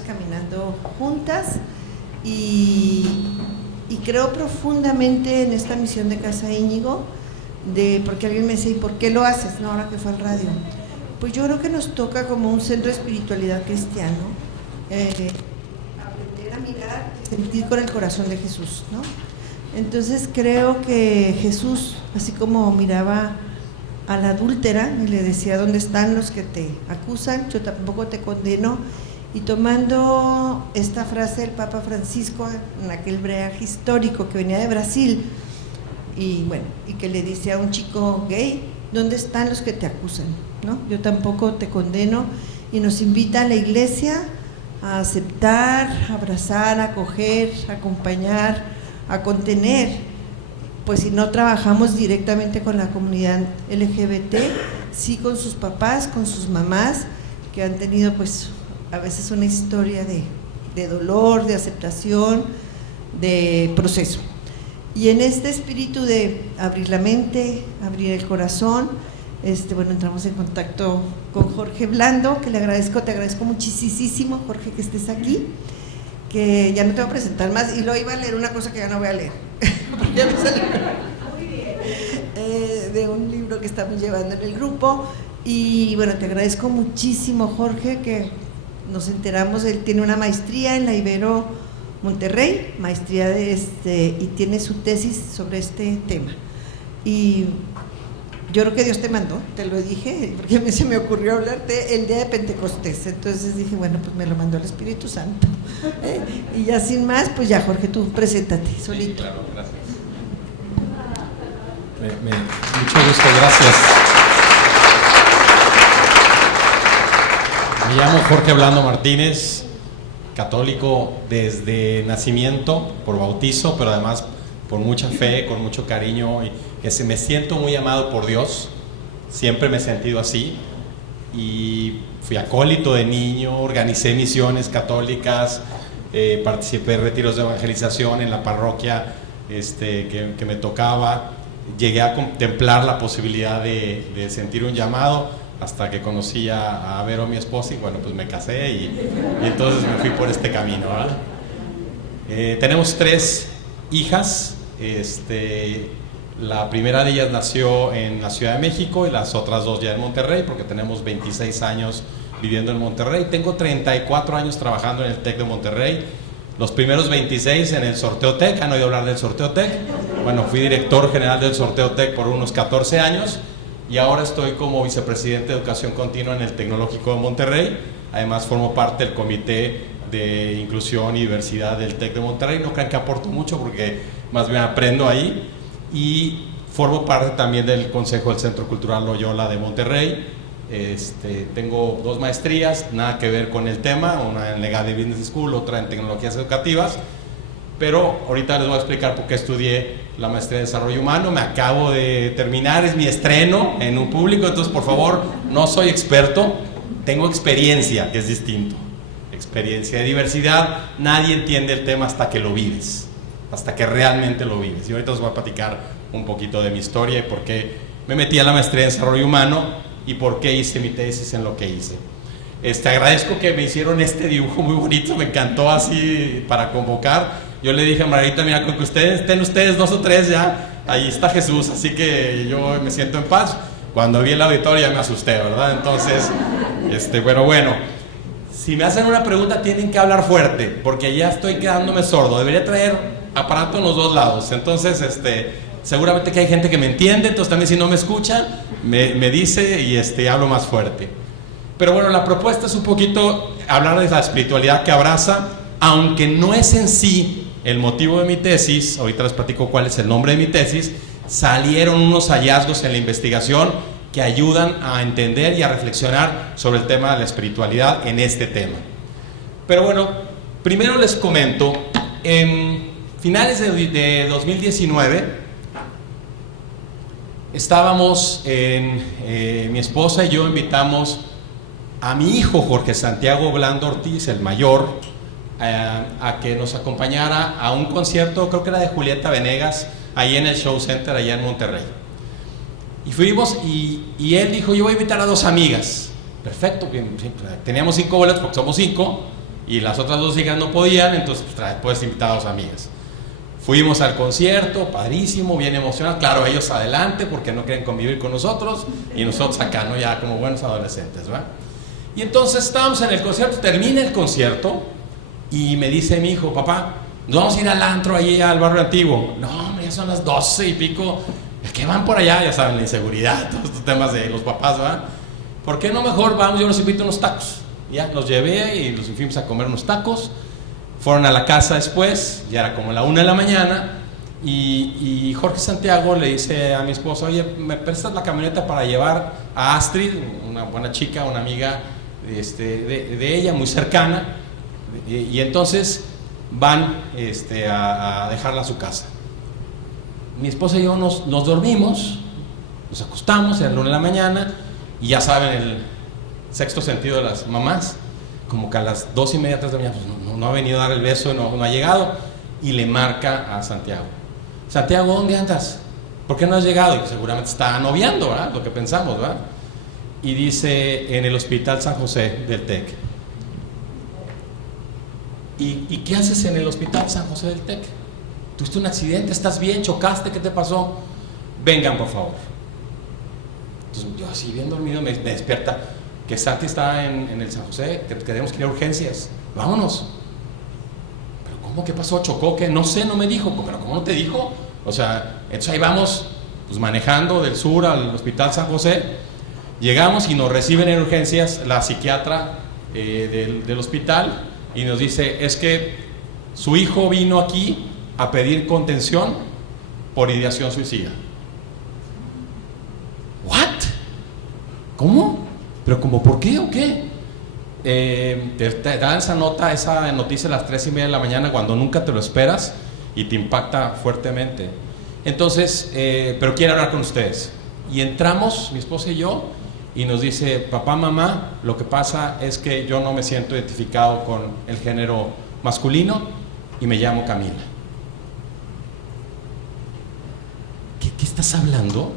años caminando juntas y creo profundamente en esta misión de Casa Íñigo, porque alguien me decía, ¿y por qué lo haces? No, ahora que fue al radio. Pues yo creo que nos toca como un centro de espiritualidad cristiano, aprender a mirar, sentir con el corazón de Jesús, ¿no? Entonces creo que Jesús, así como miraba a la adúltera y le decía, ¿dónde están los que te acusan? Yo tampoco te condeno. Y tomando esta frase del Papa Francisco en aquel breaje histórico que venía de Brasil, y bueno, y que le dice a un chico gay, ¿dónde están los que te acusan? ¿No? Yo tampoco te condeno, y nos invita a la iglesia a aceptar, a abrazar, a acoger, a acompañar, a contener. Pues si no trabajamos directamente con la comunidad LGBT, sí con sus papás, con sus mamás, que han tenido pues a veces una historia de dolor, de aceptación, de proceso. Y en este espíritu de abrir la mente, abrir el corazón, bueno, entramos en contacto con Jorge Blando, que te agradezco muchísimo, Jorge, que estés aquí, que ya no te voy a presentar más, y luego iba a leer una cosa que ya no voy a leer, porque ya me salió de un libro que estamos llevando en el grupo. Y bueno, te agradezco muchísimo, Jorge, que nos enteramos, él tiene una maestría en la Ibero Monterrey, maestría y tiene su tesis sobre este tema. Y yo creo que Dios te mandó, te lo dije, porque a mí se me ocurrió hablarte el día de Pentecostés, entonces dije, bueno, pues me lo mandó el Espíritu Santo. Y ya sin más, pues ya, Jorge, tú preséntate solito. Sí, claro, gracias. Mucho gusto, gracias. Me llamo Jorge Blando Martínez, católico desde nacimiento, por bautizo, pero además por mucha fe, con mucho cariño, y que me siento muy amado por Dios, siempre me he sentido así, y fui acólito de niño, organicé misiones católicas, participé en retiros de evangelización en la parroquia que me tocaba, llegué a contemplar la posibilidad de sentir un llamado, hasta que conocí a Vero, mi esposa, y bueno, pues me casé y entonces me fui por este camino, ¿verdad? Tenemos 3 hijas, la primera de ellas nació en la Ciudad de México y las otras 2 ya en Monterrey, porque tenemos 26 años viviendo en Monterrey. Tengo 34 años trabajando en el TEC de Monterrey, los primeros 26 en el Sorteo TEC. ¿Han oído hablar del Sorteo TEC? Bueno, fui director general del Sorteo TEC por unos 14 años, y ahora estoy como vicepresidente de Educación Continua en el Tecnológico de Monterrey. Además formo parte del Comité de Inclusión y Diversidad del TEC de Monterrey. No crean que aporto mucho, porque más bien aprendo ahí, y formo parte también del Consejo del Centro Cultural Loyola de Monterrey. Tengo 2 maestrías, nada que ver con el tema, una en Legal y Business School, otra en Tecnologías Educativas, pero ahorita les voy a explicar por qué estudié la maestría de Desarrollo Humano. Me acabo de terminar, es mi estreno en un público, entonces por favor, no soy experto, tengo experiencia, que es distinto, experiencia de diversidad. Nadie entiende el tema hasta que lo vives, hasta que realmente lo vives, y ahorita os voy a platicar un poquito de mi historia y por qué me metí a la maestría de Desarrollo Humano y por qué hice mi tesis en lo que hice. Agradezco que me hicieron este dibujo muy bonito, me encantó así para convocar. Yo le dije a Margarita, mira, con que estén ustedes 2 o 3 ya, ahí está Jesús, así que yo me siento en paz. Cuando vi el auditorio ya me asusté, ¿verdad? Entonces, bueno, si me hacen una pregunta tienen que hablar fuerte, porque ya estoy quedándome sordo. Debería traer aparato en los 2 lados. Entonces, seguramente que hay gente que me entiende, entonces también si no me escucha, me dice y hablo más fuerte. Pero bueno, la propuesta es un poquito hablar de la espiritualidad que abraza, aunque no es en sí el motivo de mi tesis. Ahorita les platico cuál es el nombre de mi tesis. Salieron unos hallazgos en la investigación que ayudan a entender y a reflexionar sobre el tema de la espiritualidad en este tema. Pero bueno, primero les comento, en finales de 2019 estábamos mi esposa y yo invitamos a mi hijo Jorge Santiago Blando Ortiz, el mayor, a que nos acompañara a un concierto, creo que era de Julieta Venegas, ahí en el Show Center, allá en Monterrey. Y fuimos y él dijo, yo voy a invitar a 2 amigas. Perfecto, bien, teníamos 5 boletos porque somos 5, y las otras 2 hijas no podían, entonces pues invitar a 2 amigas. Fuimos al concierto, padrísimo, bien emocionados, claro, ellos adelante porque no quieren convivir con nosotros y nosotros acá, ¿no? Ya como buenos adolescentes, ¿verdad? Y entonces estábamos en el concierto, termina el concierto y me dice mi hijo: papá, nos vamos a ir al antro allí al barrio antiguo. No, hombre, ya son las 12 y pico, ¿qué van por allá? Ya saben, la inseguridad, todos estos temas de los papás, ¿verdad? ¿Por qué no mejor vamos, yo los invito a unos tacos? Ya, los llevé y los fuimos a comer unos tacos. Fueron a la casa después, ya era como la 1 de la mañana, y Jorge Santiago le dice a mi esposa: oye, ¿me prestas la camioneta para llevar a Astrid, una buena chica, una amiga de ella, muy cercana? Y entonces van a dejarla a su casa. Mi esposa y yo nos dormimos, nos acostamos, era la 1 de la mañana, y ya saben el sexto sentido de las mamás, como que a las 2:30, 3 de la mañana, pues no ha venido a dar el beso, no ha llegado, y le marca a Santiago: Santiago, ¿dónde andas? ¿Por qué no has llegado? Y seguramente está noviando, ¿verdad? Lo que pensamos, ¿verdad? Y dice: en el Hospital San José del TEC. ¿Y qué haces en el Hospital San José del TEC? ¿Tuviste un accidente? ¿Estás bien? ¿Chocaste? ¿Qué te pasó? Vengan, por favor. Entonces yo así bien dormido me despierta que Santi está en el San José, que tenemos que ir a urgencias, vámonos. ¿Pero cómo? ¿Qué pasó? ¿Chocó? ¿Qué? No sé, no me dijo. ¿Pero cómo no te dijo? O sea, entonces ahí vamos, pues manejando del sur al Hospital San José. Llegamos y nos reciben en urgencias la psiquiatra del hospital y nos dice: es que su hijo vino aquí a pedir contención por ideación suicida. ¿What? ¿Cómo? ¿Pero cómo? ¿Por qué o qué? Te dan esa noticia a las 3:30 de la mañana cuando nunca te lo esperas y te impacta fuertemente. Entonces, pero quiere hablar con ustedes. Y entramos, mi esposa y yo, y nos dice: papá, mamá, lo que pasa es que yo no me siento identificado con el género masculino y me llamo Camila. ¿Qué estás hablando?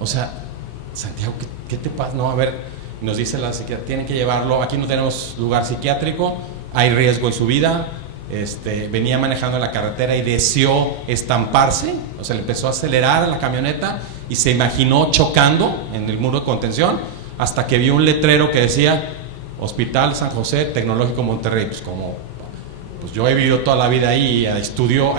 O sea, Santiago, ¿qué te pasa? No, a ver, nos dice la psiquiatra: tienen que llevarlo, aquí no tenemos lugar psiquiátrico, hay riesgo en su vida. Venía manejando en la carretera y deseó estamparse, o sea, le empezó a acelerar a la camioneta y se imaginó chocando en el muro de contención hasta que vio un letrero que decía Hospital San José Tecnológico Monterrey. Pues como, pues yo he vivido toda la vida ahí, ahí estudió,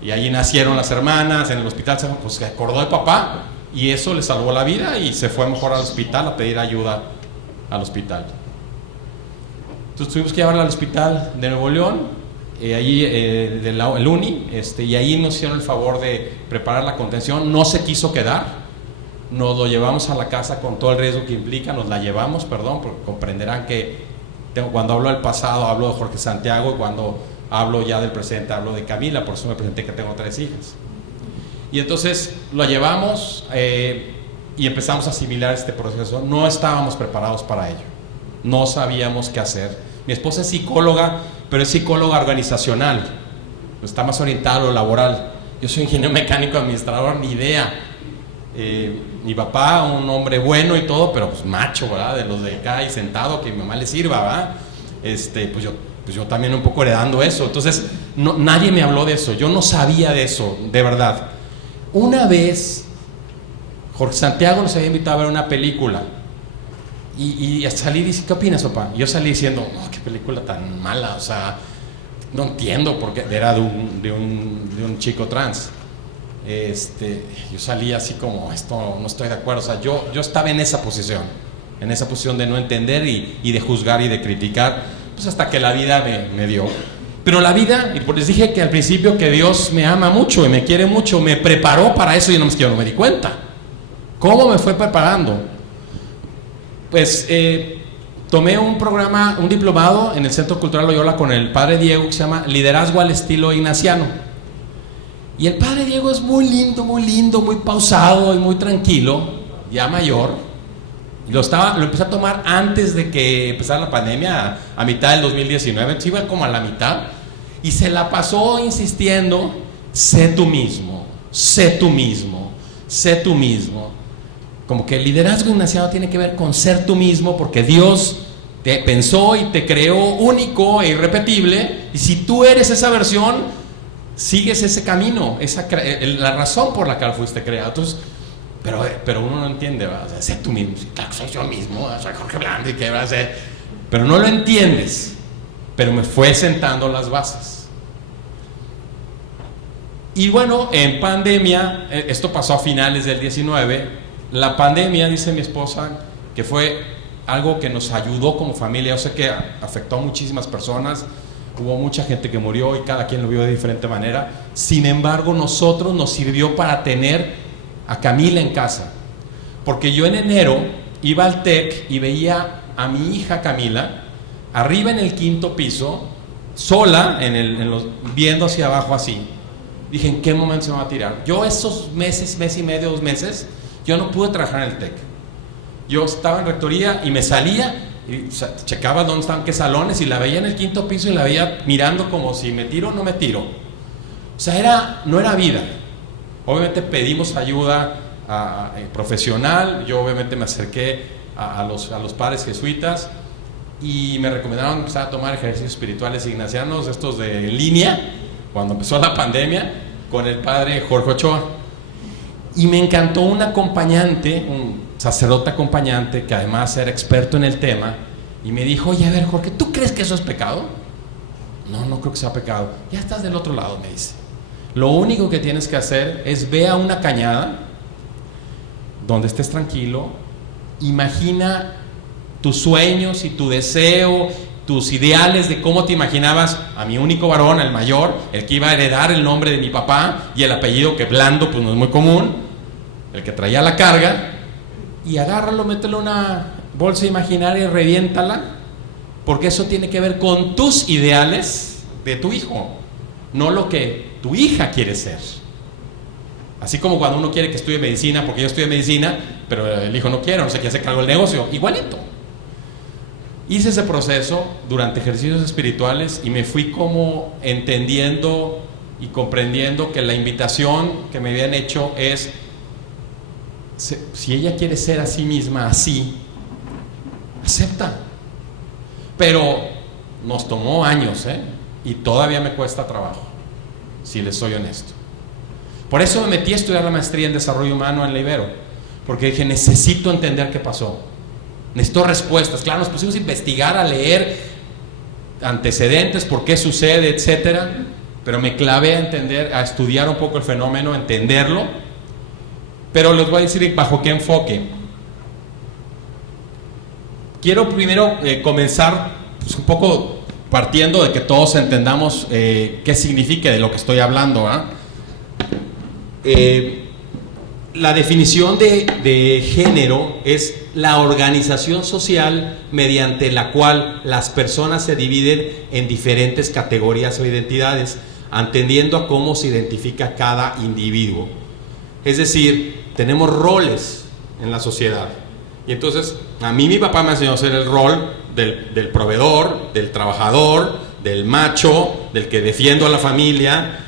y allí nacieron las hermanas, en el Hospital San José, pues se acordó de papá y eso le salvó la vida y se fue mejor al hospital a pedir ayuda al hospital. Entonces tuvimos que llevarla al hospital de Nuevo León, allí el UNI, y ahí nos hicieron el favor de preparar la contención. No se quiso quedar, nos lo llevamos a la casa con todo el riesgo que implica, nos la llevamos, perdón, porque comprenderán que cuando hablo del pasado hablo de Jorge Santiago, y cuando hablo ya del presente hablo de Camila, por eso me presenté que tengo 3 hijas. Y entonces lo llevamos y empezamos a asimilar este proceso. No estábamos preparados para ello, no sabíamos qué hacer. Mi esposa es psicóloga, pero es psicóloga organizacional, está más orientada a lo laboral. Yo soy ingeniero mecánico administrador, ni idea. Mi papá, un hombre bueno y todo, pero pues macho, ¿verdad? De los de acá y sentado, que mi mamá le sirva, ¿verdad? Pues yo también un poco heredando eso. Entonces nadie me habló de eso, yo no sabía de eso, de verdad. Una vez Jorge Santiago nos había invitado a ver una película y salí y dice: ¿qué opinas, papá? Y yo salí diciendo: oh, qué película tan mala, o sea, no entiendo, porque era de un chico trans. Yo salí así como: esto no estoy de acuerdo. O sea, yo estaba en esa posición de no entender y de juzgar y de criticar, pues hasta que la vida me dio. Pero la vida, y les dije que al principio que Dios me ama mucho y me quiere mucho, me preparó para eso y yo no me di cuenta. ¿Cómo me fue preparando? Pues tomé un programa, un diplomado en el Centro Cultural Loyola con el padre Diego, que se llama Liderazgo al Estilo Ignaciano. Y el padre Diego es muy lindo, muy pausado y muy tranquilo, ya mayor. Lo empecé a tomar antes de que empezara la pandemia, a mitad del 2019, entonces iba como a la mitad, y se la pasó insistiendo: sé tú mismo, sé tú mismo, sé tú mismo. Como que el liderazgo ignaciano tiene que ver con ser tú mismo, porque Dios te pensó y te creó único e irrepetible, y si tú eres esa versión, sigues ese camino, la razón por la cual fuiste creado. Entonces, pero uno no entiende, ¿verdad? O sea, sé tú mismo, claro, soy yo mismo, soy Jorge Blandi, ¿qué vas a hacer? Pero no lo entiendes, pero me fue sentando las bases. Y bueno, en pandemia, esto pasó a finales del 19, la pandemia, dice mi esposa, que fue algo que nos ayudó como familia. Yo sé que afectó a muchísimas personas, hubo mucha gente que murió y cada quien lo vio de diferente manera. Sin embargo, nosotros nos sirvió para tener a Camila en casa, porque yo en enero iba al TEC y veía a mi hija Camila arriba en el 5º piso, sola, viendo hacia abajo así. Dije, ¿en qué momento se me va a tirar? Yo esos meses, mes y medio, 2 meses, yo no pude trabajar en el TEC. Yo estaba en rectoría y me salía y checaba dónde estaban, qué salones, y la veía en el 5º piso y la veía mirando como si me tiro o no me tiro. O sea, no era vida. Obviamente pedimos ayuda profesional. Yo obviamente me acerqué a los padres jesuitas y me recomendaron empezar a tomar ejercicios espirituales ignacianos, estos de línea, cuando empezó la pandemia, con el padre Jorge Ochoa. Y me encantó un acompañante, un sacerdote acompañante, que además era experto en el tema, y me dijo, oye, a ver, Jorge, ¿tú crees que eso es pecado? No creo que sea pecado. Ya estás del otro lado, me dice. Lo único que tienes que hacer es ve a una cañada donde estés tranquilo, imagina tus sueños y tu deseo, tus ideales de cómo te imaginabas a mi único varón, el mayor, el que iba a heredar el nombre de mi papá y el apellido, que Blando pues no es muy común, el que traía la carga, y agárralo, mételo en una bolsa imaginaria y reviéntala, porque eso tiene que ver con tus ideales de tu hijo, no lo que tu hija quiere ser. Así como cuando uno quiere que estudie medicina, porque yo estudié medicina, pero el hijo no quiere, no sé quién se cargó el negocio, igualito. Hice ese proceso durante ejercicios espirituales y me fui como entendiendo y comprendiendo que la invitación que me habían hecho es, si ella quiere ser a sí misma así, acepta. Pero nos tomó años, y todavía me cuesta trabajo, si les soy honesto. Por eso me metí a estudiar la maestría en desarrollo humano en la Ibero, porque dije, necesito entender qué pasó, necesito respuestas. Claro, nos pusimos a investigar, a leer antecedentes, por qué sucede, etcétera, pero me clavé a entender, a estudiar un poco el fenómeno, a entenderlo. Pero les voy a decir bajo qué enfoque. Quiero primero comenzar pues, un poco partiendo de que todos entendamos qué significa de lo que estoy hablando, la definición de género es la organización social mediante la cual las personas se dividen en diferentes categorías o identidades, atendiendo a cómo se identifica cada individuo. Es decir, tenemos roles en la sociedad. Y entonces, a mí mi papá me enseñó a hacer el rol del proveedor, del trabajador, del macho, del que defiendo a la familia.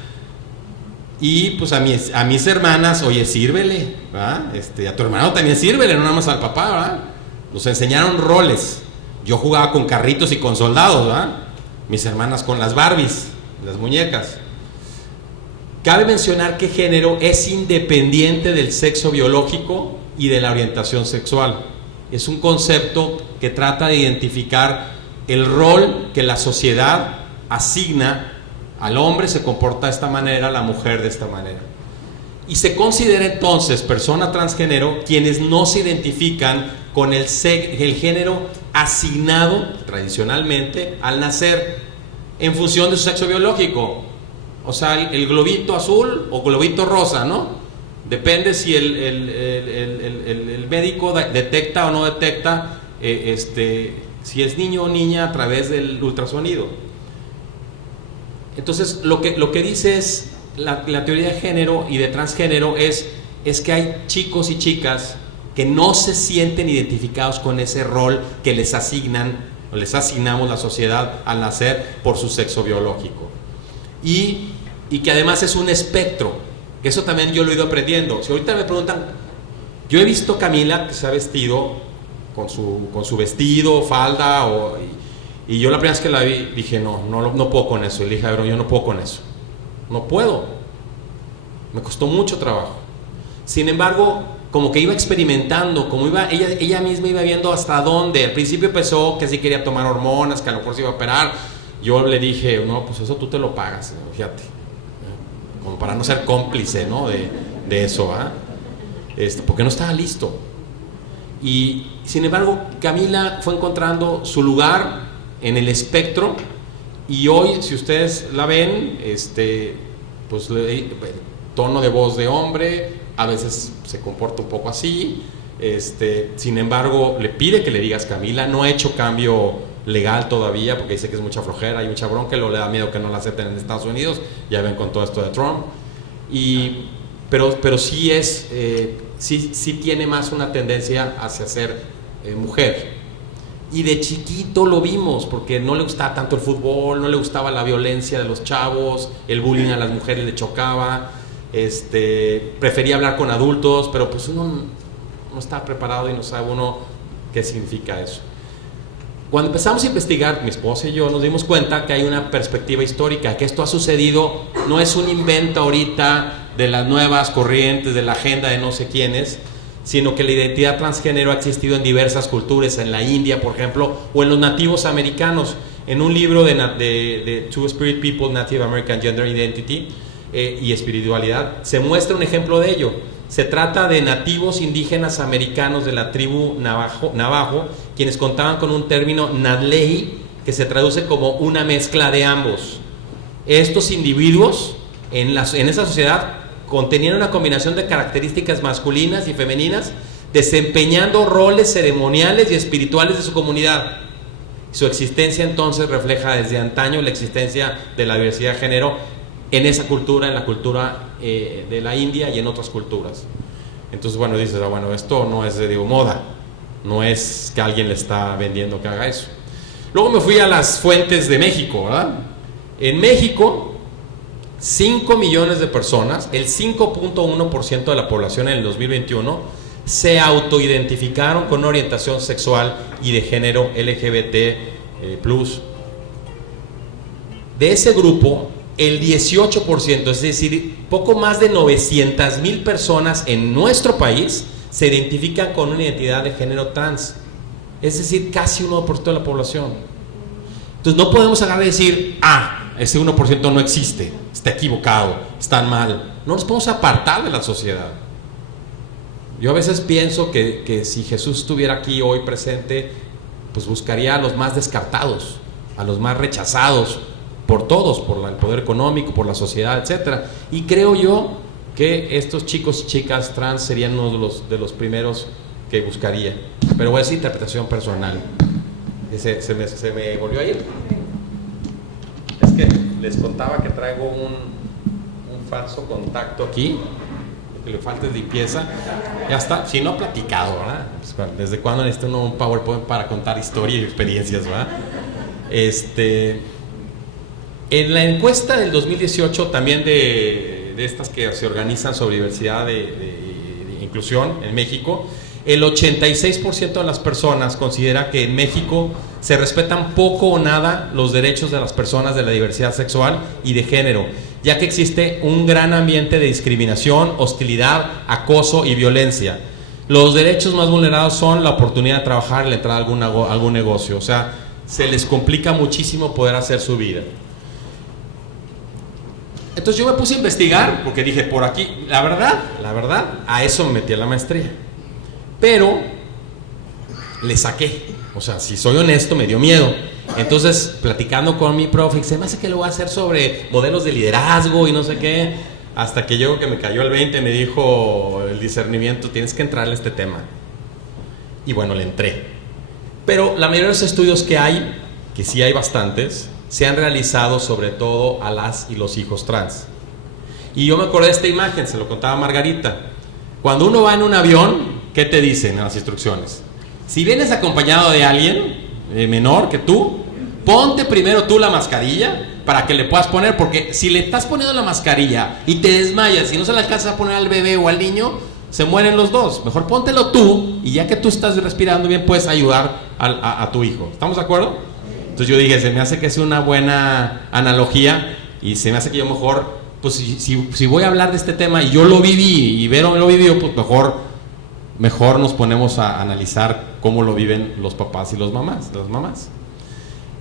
Y pues a mis hermanas, oye, sírvele, ¿verdad? A tu hermano también sírvele, no nada más al papá, ¿verdad? Nos enseñaron roles. Yo jugaba con carritos y con soldados, ¿verdad? Mis hermanas con las Barbies, las muñecas. Cabe mencionar que género es independiente del sexo biológico y de la orientación sexual. Es un concepto que trata de identificar el rol que la sociedad asigna al hombre. Se comporta de esta manera, la mujer de esta manera. Y se considera entonces persona transgénero quienes no se identifican con el género asignado tradicionalmente al nacer en función de su sexo biológico. O sea, el globito azul o globito rosa, ¿no? Depende si el médico detecta o no detecta si es niño o niña a través del ultrasonido. Entonces, lo que dice es la teoría de género y de transgénero es que hay chicos y chicas que no se sienten identificados con ese rol que les asignan o les asignamos la sociedad al nacer por su sexo biológico. Y que además es un espectro, que eso también yo lo he ido aprendiendo. Si ahorita me preguntan, yo he visto a Camila que se ha vestido con su vestido, falda, y yo la primera vez que la vi dije, no puedo con eso. Y le dije, yo no puedo con eso, no puedo, me costó mucho trabajo. Sin embargo, como que iba experimentando, como ella misma iba viendo hasta dónde. Al principio empezó que sí quería tomar hormonas, que a lo mejor se iba a operar. Yo le dije, no, pues eso tú te lo pagas, fíjate, como para no ser cómplice, ¿no? de eso, porque no estaba listo. Y sin embargo, Camila fue encontrando su lugar en el espectro, y hoy, si ustedes la ven, pues tono de voz de hombre, a veces se comporta un poco así, sin embargo, le pide que le digas Camila. No ha hecho cambio legal todavía porque dice que es mucha flojera, hay mucha bronca, y luego le da miedo que no la acepten en Estados Unidos, ya ven con todo esto de Trump, pero sí sí tiene más una tendencia hacia ser mujer. Y de chiquito lo vimos, porque no le gustaba tanto el fútbol, no le gustaba la violencia de los chavos, el bullying a las mujeres le chocaba, prefería hablar con adultos, pero pues uno no está preparado y no sabe uno qué significa eso. Cuando empezamos a investigar, mi esposa y yo nos dimos cuenta que hay una perspectiva histórica, que esto ha sucedido, no es un invento ahorita de las nuevas corrientes, de la agenda de no sé quiénes, sino que la identidad transgénero ha existido en diversas culturas, en la India, por ejemplo, o en los nativos americanos. En un libro de Two Spirit People, Native American Gender Identity y Espiritualidad, se muestra un ejemplo de ello. Se trata de nativos indígenas americanos de la tribu Navajo, quienes contaban con un término Nadlei, que se traduce como una mezcla de ambos. Estos individuos en esa sociedad contenían una combinación de características masculinas y femeninas, desempeñando roles ceremoniales y espirituales de su comunidad. Su existencia entonces refleja desde antaño la existencia de la diversidad de género en esa cultura, en la cultura de la India y en otras culturas. Entonces, bueno, dices, esto no es de moda, no es que alguien le está vendiendo que haga eso. Luego me fui a las fuentes de México, ¿verdad? En México, 5 millones de personas, el 5.1% de la población en el 2021, se autoidentificaron con una orientación sexual y de género LGBT+. De ese grupo, el 18%, es decir, poco más de 900,000 personas en nuestro país se identifican con una identidad de género trans, es decir, casi 1% de la población. Entonces no podemos agarrar y decir, ese 1% no existe, está equivocado, están mal. No nos podemos apartar de la sociedad. Yo a veces pienso que si Jesús estuviera aquí hoy presente, pues buscaría a los más descartados, a los más rechazados por todos, por el poder económico, por la sociedad, etc. Y creo yo que estos chicos y chicas trans serían uno de los primeros que buscaría. Pero voy a decir interpretación personal. Se me volvió a ir. Es que les contaba que traigo un falso contacto aquí, que le falta limpieza. Ya está, si no platicado, ¿verdad? Pues, ¿desde cuándo necesita uno un PowerPoint para contar historias y experiencias, ¿verdad? En la encuesta del 2018, también de estas que se organizan sobre diversidad de inclusión en México, el 86% de las personas considera que en México se respetan poco o nada los derechos de las personas de la diversidad sexual y de género, ya que existe un gran ambiente de discriminación, hostilidad, acoso y violencia. Los derechos más vulnerados son la oportunidad de trabajar, la entrada a algún negocio, o sea, se les complica muchísimo poder hacer su vida. Entonces yo me puse a investigar, porque dije, por aquí, la verdad, a eso me metí a la maestría. Pero le saqué, o sea, si soy honesto, me dio miedo. Entonces, platicando con mi profe, se me hace que lo voy a hacer sobre modelos de liderazgo y no sé qué, hasta que yo, que me cayó el 20, me dijo el discernimiento, tienes que entrarle a este tema. Y bueno, le entré. Pero la mayoría de los estudios que hay, que sí hay bastantes, se han realizado sobre todo a las y los hijos trans. Y yo me acordé de esta imagen, se lo contaba Margarita. Cuando uno va en un avión, ¿qué te dicen en las instrucciones? Si vienes acompañado de alguien menor que tú, ponte primero tú la mascarilla para que le puedas poner, porque si le estás poniendo la mascarilla y te desmayas y no se la alcanzas a poner al bebé o al niño, se mueren los dos. Mejor póntelo tú, y ya que tú estás respirando bien, puedes ayudar a tu hijo. ¿Estamos de acuerdo? Entonces yo dije, se me hace que es una buena analogía, y se me hace que yo mejor, pues si voy a hablar de este tema y yo lo viví y Vero lo vivió, pues mejor nos ponemos a analizar cómo lo viven los papás y las mamás.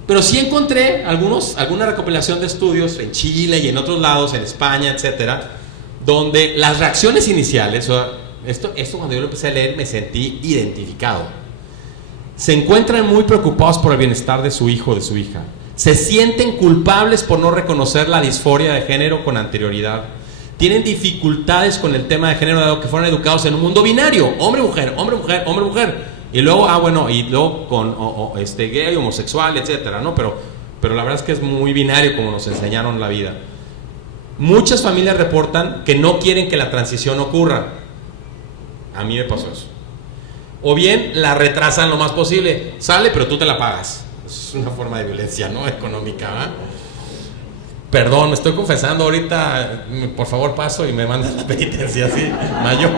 Pero sí encontré alguna recopilación de estudios en Chile y en otros lados, en España, etcétera, donde las reacciones iniciales, o sea, esto cuando yo lo empecé a leer me sentí identificado. Se encuentran muy preocupados por el bienestar de su hijo o de su hija. Se sienten culpables por no reconocer la disforia de género con anterioridad. Tienen dificultades con el tema de género, dado que fueron educados en un mundo binario, hombre-mujer, hombre-mujer, hombre-mujer. Y luego, con gay, homosexual, etcétera, ¿no? Pero la verdad es que es muy binario como nos enseñaron la vida. Muchas familias reportan que no quieren que la transición ocurra. A mí me pasó eso. O bien la retrasan lo más posible. Sale, pero tú te la pagas. Es una forma de violencia, ¿no? Económica, ¿verdad? Perdón, me estoy confesando ahorita. Por favor, paso y me mandan la penitencia, ¿sí? Mayo.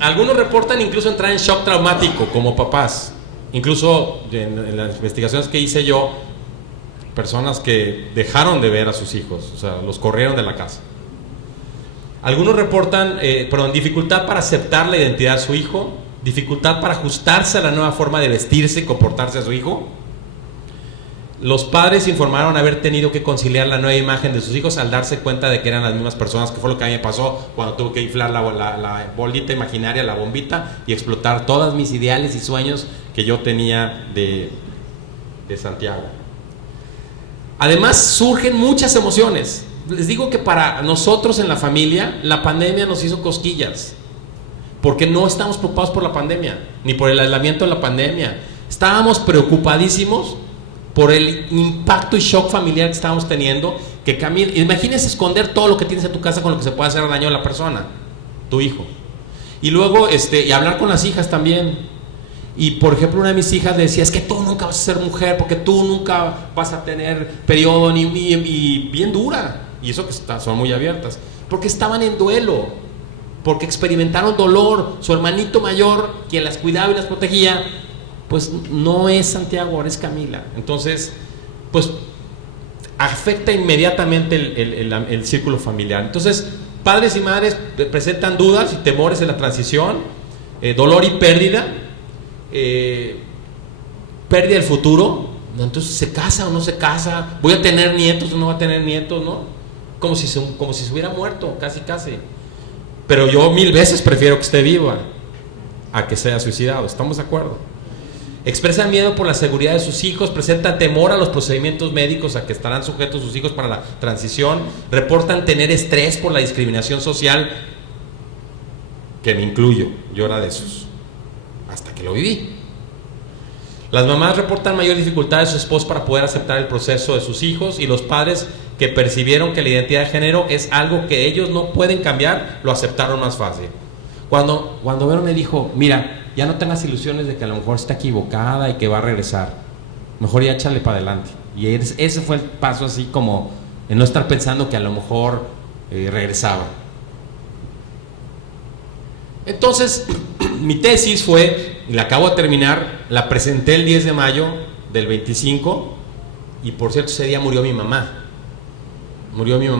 Algunos reportan incluso entrar en shock traumático como papás. Incluso en las investigaciones que hice yo, personas que dejaron de ver a sus hijos, o sea, los corrieron de la casa. Algunos reportan dificultad para aceptar la identidad de su hijo, dificultad para ajustarse a la nueva forma de vestirse y comportarse a su hijo. Los padres informaron haber tenido que conciliar la nueva imagen de sus hijos al darse cuenta de que eran las mismas personas, que fue lo que a mí me pasó cuando tuve que inflar la bolita imaginaria, la bombita, y explotar todos mis ideales y sueños que yo tenía de Santiago. Además, surgen muchas emociones. Les digo que para nosotros en la familia, la pandemia nos hizo cosquillas, porque no estamos preocupados por la pandemia, ni por el aislamiento de la pandemia. Estábamos preocupadísimos por el impacto y shock familiar que estábamos teniendo, que imagínense esconder todo lo que tienes en tu casa con lo que se puede hacer daño a la persona, tu hijo. Y luego, y hablar con las hijas también. Y por ejemplo, una de mis hijas decía, es que tú nunca vas a ser mujer, porque tú nunca vas a tener periodo, y bien dura. Y eso que son muy abiertas, porque estaban en duelo, porque experimentaron dolor. Su hermanito mayor, quien las cuidaba y las protegía, pues no es Santiago, ahora es Camila. Entonces, pues afecta inmediatamente el círculo familiar. Entonces, padres y madres presentan dudas y temores en la transición, dolor y pérdida, pérdida del futuro. Entonces, ¿se casa o no se casa? ¿Voy a tener nietos o no voy a tener nietos? ¿No? Como si se hubiera muerto, casi. Pero yo 1000 veces prefiero que esté viva a que sea suicidado. ¿Estamos de acuerdo? Expresan miedo por la seguridad de sus hijos, presentan temor a los procedimientos médicos a que estarán sujetos sus hijos para la transición, reportan tener estrés por la discriminación social, que me incluyo, yo era de esos, hasta que lo viví. Las mamás reportan mayor dificultad de sus esposos para poder aceptar el proceso de sus hijos, y los padres que percibieron que la identidad de género es algo que ellos no pueden cambiar, lo aceptaron más fácil. Cuando Vero me dijo, mira, ya no tengas ilusiones de que a lo mejor está equivocada y que va a regresar, mejor ya échale para adelante. Y ese fue el paso, así como en no estar pensando que a lo mejor regresaba. Entonces, mi tesis fue, y la acabo de terminar, la presenté el 10 de mayo del 25, y por cierto ese día murió mi mamá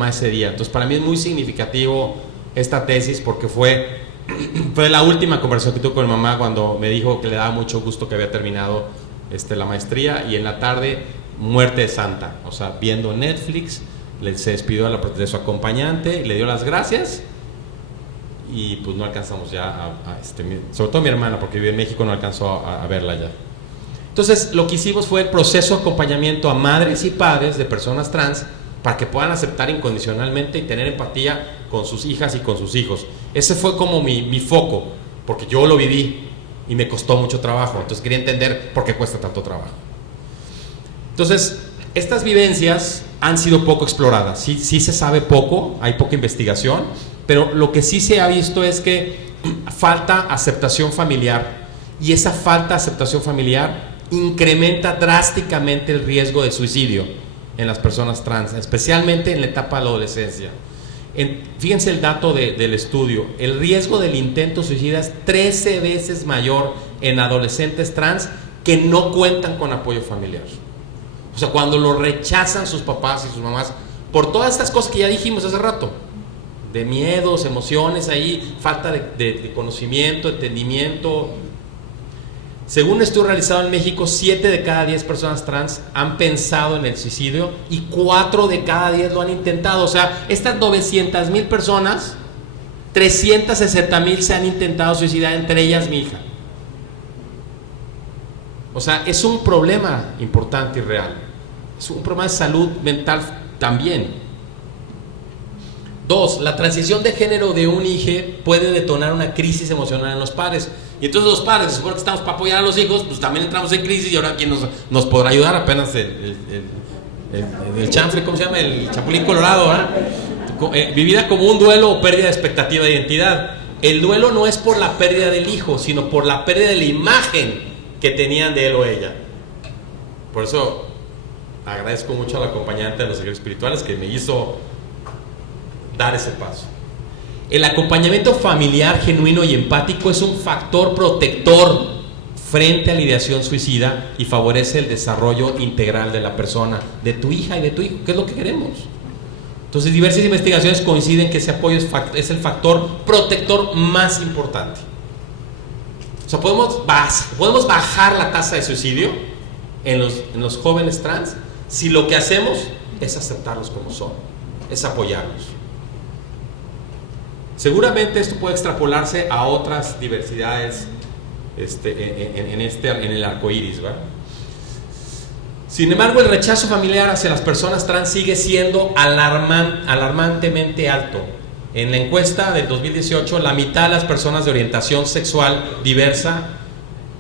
ese día. Entonces para mí es muy significativo esta tesis, porque fue la última conversación que tuve con mi mamá cuando me dijo que le daba mucho gusto que había terminado la maestría, y en la tarde muerte de santa, o sea, viendo Netflix, se despidió de su acompañante, le dio las gracias, y pues no alcanzamos ya sobre todo mi hermana, porque vive en México, no alcanzó a verla ya. Entonces lo que hicimos fue el proceso de acompañamiento a madres y padres de personas trans, para que puedan aceptar incondicionalmente y tener empatía con sus hijas y con sus hijos. Ese fue como mi foco, porque yo lo viví y me costó mucho trabajo. Entonces quería entender por qué cuesta tanto trabajo. Entonces, estas vivencias han sido poco exploradas. Sí se sabe poco, hay poca investigación, pero lo que sí se ha visto es que falta aceptación familiar, y esa falta de aceptación familiar incrementa drásticamente el riesgo de suicidio en las personas trans, especialmente en la etapa de la adolescencia. Fíjense el dato del estudio. El riesgo del intento suicida es 13 veces mayor en adolescentes trans que no cuentan con apoyo familiar. O sea, cuando lo rechazan sus papás y sus mamás por todas estas cosas que ya dijimos hace rato, de miedos, emociones ahí, falta de conocimiento, entendimiento. Según un estudio realizado en México, 7 de cada 10 personas trans han pensado en el suicidio y 4 de cada 10 lo han intentado. O sea, estas 900,000 personas, 360,000 se han intentado suicidar, entre ellas mi hija. O sea, es un problema importante y real. Es un problema de salud mental también. 2, la transición de género de un hijo puede detonar una crisis emocional en los padres. Y entonces los padres, se supone que estamos para apoyar a los hijos, pues también entramos en crisis. Y ahora ¿quién nos podrá ayudar? Apenas el chanfle, ¿cómo se llama? El chapulín colorado, ¿verdad? Vivida como un duelo o pérdida de expectativa de identidad. El duelo no es por la pérdida del hijo, sino por la pérdida de la imagen que tenían de él o ella. Por eso agradezco mucho a la acompañante de los ejercicios espirituales que me hizo dar ese paso. El acompañamiento familiar genuino y empático es un factor protector frente a la ideación suicida y favorece el desarrollo integral de la persona, de tu hija y de tu hijo, que es lo que queremos. Entonces, diversas investigaciones coinciden que ese apoyo es el factor protector más importante. O sea, podemos bajar la tasa de suicidio en los jóvenes trans si lo que hacemos es aceptarlos como son, es apoyarlos. Seguramente esto puede extrapolarse a otras diversidades en el arco iris, ¿verdad? Sin embargo, el rechazo familiar hacia las personas trans sigue siendo alarmantemente alto. En la encuesta del 2018, la mitad de las personas de orientación sexual diversa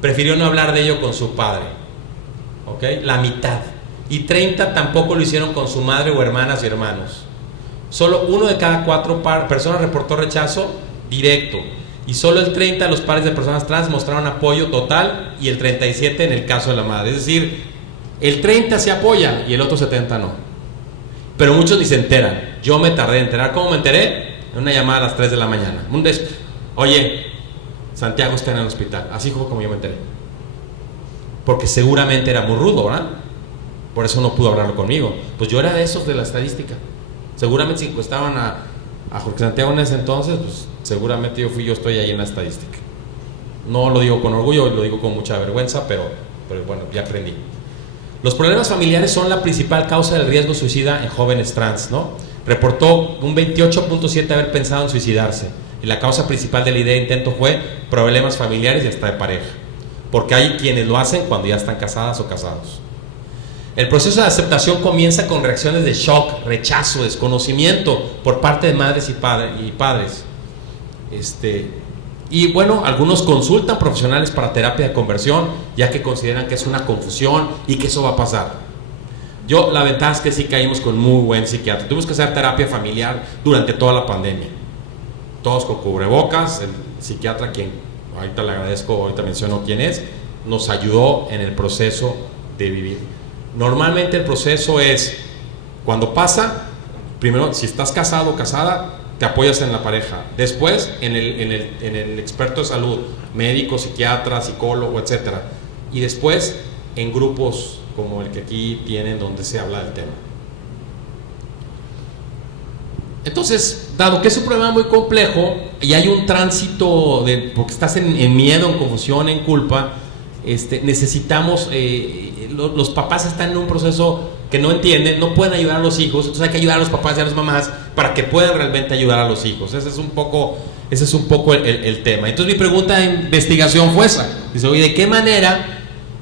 prefirió no hablar de ello con su padre, ¿ok? La mitad. Y 30 tampoco lo hicieron con su madre o hermanas y hermanos. Solo 1 de cada 4 personas reportó rechazo directo y solo el 30 de los pares de personas trans mostraron apoyo total y el 37 en el caso de la madre. Es decir, el 30 se apoya y el otro 70 no. Pero muchos ni se enteran. Yo me tardé en enterar. ¿Cómo me enteré? En una llamada a las 3 de la mañana. Oye, Santiago está en el hospital. Así fue como yo me enteré. Porque seguramente era muy rudo, ¿verdad? Por eso no pudo hablarlo conmigo. Pues yo era de esos de la estadística. Seguramente si encuestaban a Jorge Santiago en ese entonces, pues seguramente yo estoy ahí en la estadística. No lo digo con orgullo, lo digo con mucha vergüenza, pero bueno, ya aprendí. Los problemas familiares son la principal causa del riesgo suicida en jóvenes trans, ¿no? Reportó un 28.7 haber pensado en suicidarse. Y la causa principal de la idea de intento fue problemas familiares y hasta de pareja. Porque hay quienes lo hacen cuando ya están casadas o casados. El proceso de aceptación comienza con reacciones de shock, rechazo, desconocimiento por parte de madres y padres. Y bueno, algunos consultan profesionales para terapia de conversión, ya que consideran que es una confusión y que eso va a pasar. La ventaja es que sí caímos con muy buen psiquiatra. Tuvimos que hacer terapia familiar durante toda la pandemia. Todos con cubrebocas. El psiquiatra, quien ahorita le agradezco, ahorita menciono quién es, nos ayudó en el proceso de vivir. Normalmente el proceso es, cuando pasa, primero, si estás casado o casada, te apoyas en la pareja. Después, en el experto de salud, médico, psiquiatra, psicólogo, etc. Y después, en grupos como el que aquí tienen, donde se habla del tema. Entonces, dado que es un problema muy complejo y hay un tránsito porque estás en miedo, en confusión, en culpa, necesitamos, los papás están en un proceso que no entienden, no pueden ayudar a los hijos, entonces hay que ayudar a los papás y a las mamás para que puedan realmente ayudar a los hijos. Ese es un poco el tema. Entonces mi pregunta de investigación fue esa. Dice, oye, ¿de qué manera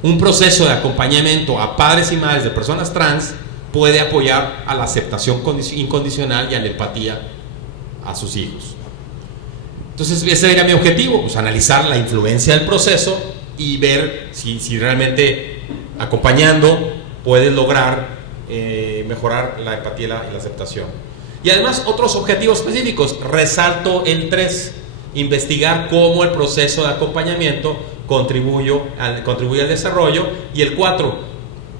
un proceso de acompañamiento a padres y madres de personas trans puede apoyar a la aceptación incondicional y a la empatía a sus hijos? Entonces ese era mi objetivo, pues analizar la influencia del proceso y ver si realmente acompañando puedes lograr mejorar la empatía y la aceptación. Y además otros objetivos específicos, resalto el 3, investigar cómo el proceso de acompañamiento contribuye al desarrollo, y el 4,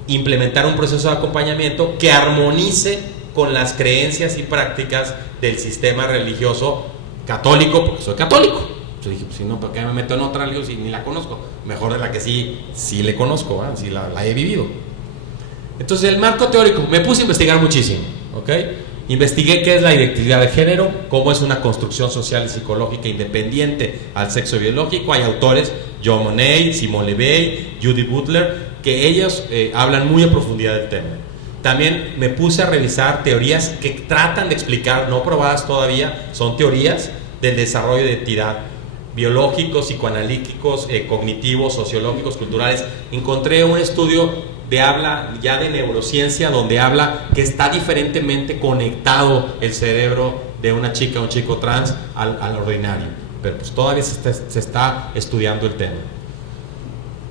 implementar un proceso de acompañamiento que armonice con las creencias y prácticas del sistema religioso católico, porque soy católico. Yo dije, pues si no, ¿por qué me meto en otra religión si ni la conozco? Mejor de la que sí le conozco, ¿verdad? Sí la he vivido. Entonces, el marco teórico, me puse a investigar muchísimo, ¿ok? Investigué qué es la identidad de género, cómo es una construcción social y psicológica independiente al sexo biológico. Hay autores, John Monnet, Simone Weil, Judith Butler, que ellos hablan muy a profundidad del tema. También me puse a revisar teorías que tratan de explicar, no probadas todavía, son teorías del desarrollo de identidad, biológicos, psicoanalíticos, cognitivos, sociológicos, culturales. Encontré un estudio de habla ya de neurociencia donde habla que está diferentemente conectado el cerebro de una chica o un chico trans al ordinario, pero pues todavía se está estudiando el tema.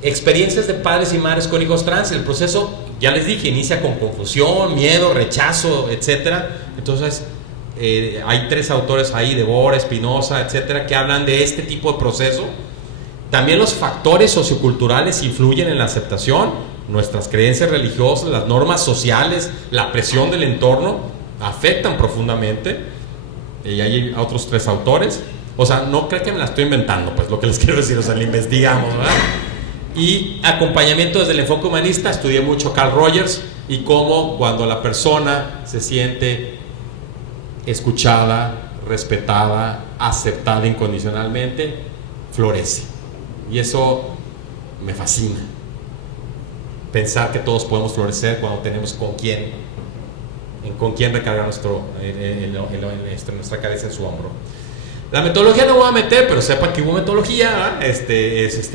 Experiencias de padres y madres con hijos trans. El proceso, ya les dije, inicia con confusión, miedo, rechazo, etcétera. Entonces hay 3 autores ahí, Debord, Espinosa, etcétera, que hablan de este tipo de proceso. También los factores socioculturales influyen en la aceptación. Nuestras creencias religiosas, las normas sociales, la presión del entorno afectan profundamente. Y hay otros 3 autores. O sea, no creo que me la estoy inventando, pues lo que les quiero decir, o sea, lo investigamos, ¿verdad? Y acompañamiento desde el enfoque humanista, estudié mucho Carl Rogers y cómo cuando la persona se siente escuchada, respetada, aceptada incondicionalmente, florece. Y eso me fascina. Pensar que todos podemos florecer cuando tenemos con quién recargar nuestra cabeza en su hombro. La metodología no voy a meter, pero sepan que hubo metodología, es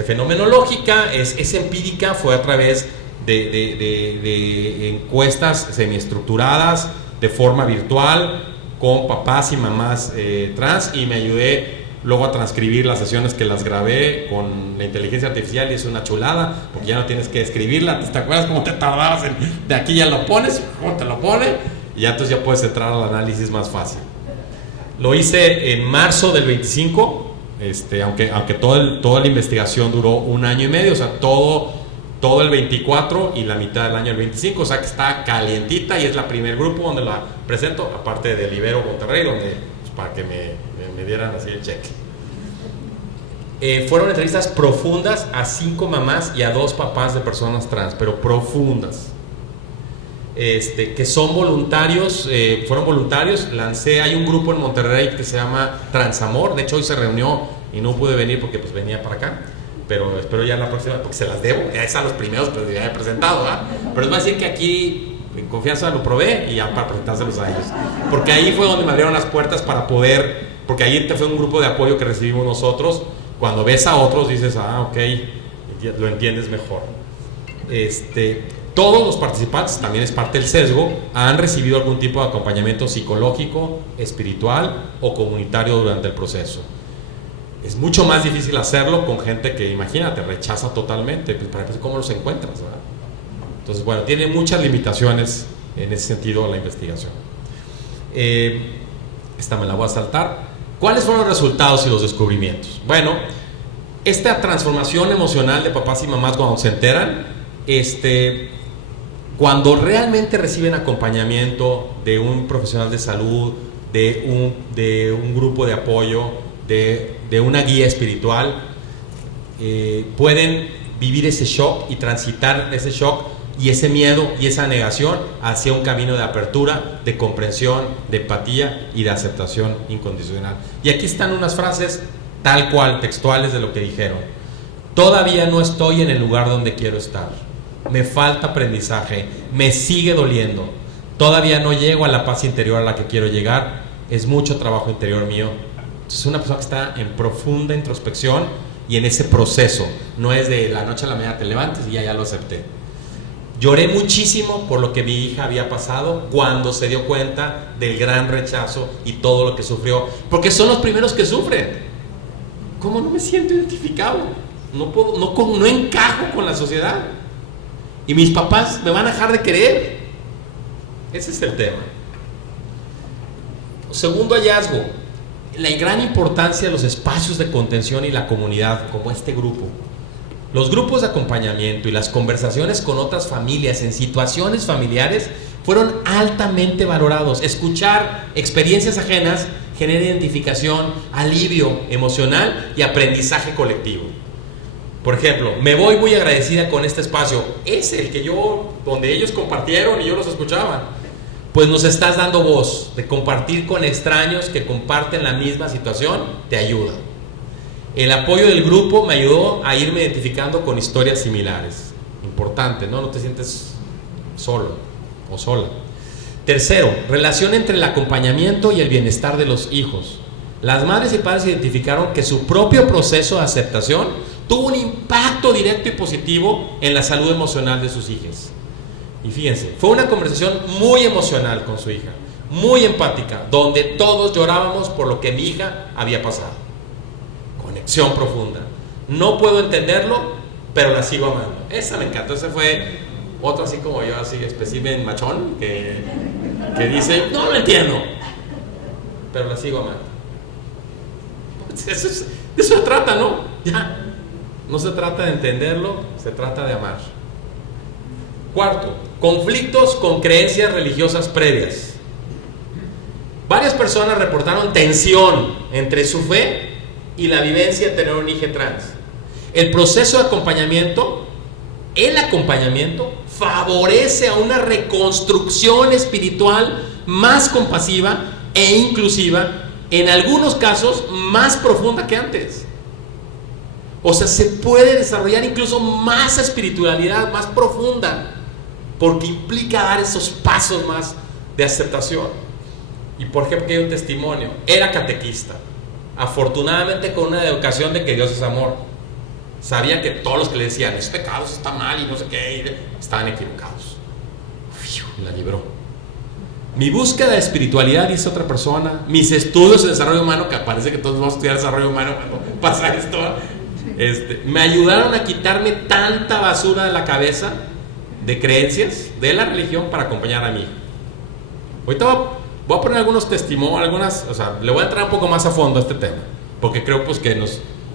fenomenológica, es empírica, fue a través de encuestas semiestructuradas de forma virtual con papás y mamás trans, y me ayudé luego a transcribir las sesiones que las grabé con la inteligencia artificial y es una chulada, porque ya no tienes que escribirla. ¿Te acuerdas cómo te tardabas de aquí ya lo pones, cómo te lo pone? Y ya entonces ya puedes entrar al análisis más fácil. Lo hice en marzo del 25, aunque toda la investigación duró 1 año y medio, o sea, todo el 24 y la mitad del año el 25, o sea que está calientita y es la primer grupo donde la presento, aparte de Libero Monterrey, donde pues, para que me dieran así el cheque. Fueron entrevistas profundas a 5 mamás y a 2 papás de personas trans, pero profundas. Que son voluntarios, fueron voluntarios. Hay un grupo en Monterrey que se llama Transamor, de hecho hoy se reunió y no pude venir porque pues venía para acá, pero espero ya la próxima, porque se las debo, ya están los primeros, pero ya he presentado, ¿verdad? Pero les voy a decir que aquí en confianza lo probé y ya para presentárselos a ellos, porque ahí fue donde me abrieron las puertas para poder, porque ahí fue un grupo de apoyo que recibimos nosotros. Cuando ves a otros dices, ok, lo entiendes mejor. Todos los participantes, también es parte del sesgo, han recibido algún tipo de acompañamiento psicológico, espiritual o comunitario durante el proceso. Es mucho más difícil hacerlo con gente que, imagínate, rechaza totalmente. Pues, para ¿cómo los encuentras, verdad? Entonces, bueno, tiene muchas limitaciones en ese sentido la investigación. Esta me la voy a saltar. ¿Cuáles fueron los resultados y los descubrimientos? Bueno, esta transformación emocional de papás y mamás cuando se enteran, cuando realmente reciben acompañamiento de un profesional de salud, de un grupo de apoyo, de una guía espiritual, pueden vivir ese shock y transitar ese shock y ese miedo y esa negación hacia un camino de apertura, de comprensión, de empatía y de aceptación incondicional. Y aquí están unas frases tal cual, textuales de lo que dijeron. Todavía no estoy en el lugar donde quiero estar. Me falta aprendizaje, me sigue doliendo. Todavía no llego a la paz interior a la que quiero llegar. Es mucho trabajo interior mío. Es una persona que está en profunda introspección y en ese proceso. No es de la noche a la mañana te levantes y ya lo acepté. Lloré muchísimo por lo que mi hija había pasado cuando se dio cuenta del gran rechazo y todo lo que sufrió, porque son los primeros que sufren. ¿Cómo no me siento identificado? No encajo con la sociedad. Y mis papás me van a dejar de querer. Ese es el tema. Segundo hallazgo, la gran importancia de los espacios de contención y la comunidad, como este grupo. Los grupos de acompañamiento y las conversaciones con otras familias en situaciones familiares fueron altamente valorados. Escuchar experiencias ajenas genera identificación, alivio emocional y aprendizaje colectivo. Por ejemplo, me voy muy agradecida con este espacio. Es el que donde ellos compartieron y yo los escuchaba. Pues nos estás dando voz. De compartir con extraños que comparten la misma situación te ayuda. El apoyo del grupo me ayudó a irme identificando con historias similares. Importante, ¿no? No te sientes solo o sola. Tercero, relación entre el acompañamiento y el bienestar de los hijos. Las madres y padres identificaron que su propio proceso de aceptación tuvo un impacto directo y positivo en la salud emocional de sus hijas. Y fíjense, fue una conversación muy emocional con su hija, muy empática, donde todos llorábamos por lo que mi hija había pasado. Conexión profunda. No puedo entenderlo, pero la sigo amando. Esa me encantó. Ese fue otro así como yo, así espécimen machón, que dice, no lo entiendo, pero la sigo amando. De eso se trata, ¿no? Ya. No se trata de entenderlo, se trata de amar. Cuarto, conflictos con creencias religiosas previas. Varias personas reportaron tensión entre su fe y la vivencia de tener un hijo trans. El proceso de acompañamiento, favorece a una reconstrucción espiritual más compasiva e inclusiva, en algunos casos más profunda que antes. O sea, se puede desarrollar incluso más espiritualidad, más profunda, porque implica dar esos pasos más de aceptación. Y por ejemplo, que hay un testimonio, era catequista, afortunadamente con una educación de que Dios es amor. Sabía que todos los que le decían, es pecado, eso está mal y no sé qué, estaban equivocados. La libró. Mi búsqueda de espiritualidad, dice otra persona, mis estudios de desarrollo humano, que parece que todos vamos a estudiar desarrollo humano cuando pasa esto, me ayudaron a quitarme tanta basura de la cabeza de creencias de la religión para acompañar a mi hijo. Ahorita voy a poner algunos testimonios, le voy a entrar un poco más a fondo a este tema, porque creo pues que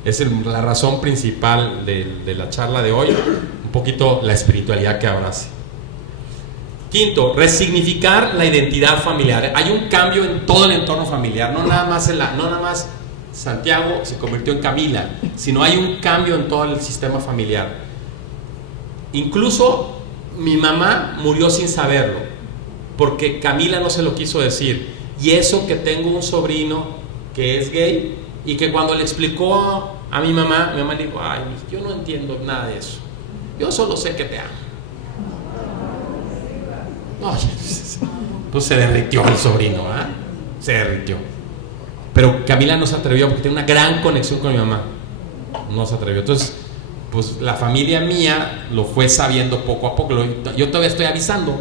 es la razón principal de la charla de hoy, un poquito la espiritualidad que abrace. Quinto, resignificar la identidad familiar. Hay un cambio en todo el entorno familiar, no nada más Santiago se convirtió en Camila, sino hay un cambio en todo el sistema familiar. Incluso mi mamá murió sin saberlo, porque Camila no se lo quiso decir. Y eso que tengo un sobrino que es gay, y que cuando le explicó a mi mamá le dijo, ay, yo no entiendo nada de eso, yo solo sé que te amo. No, pues se derritió el sobrino, se derritió. Pero Camila no se atrevió porque tiene una gran conexión con mi mamá. No se atrevió. Entonces, pues la familia mía lo fue sabiendo poco a poco. Yo todavía estoy avisando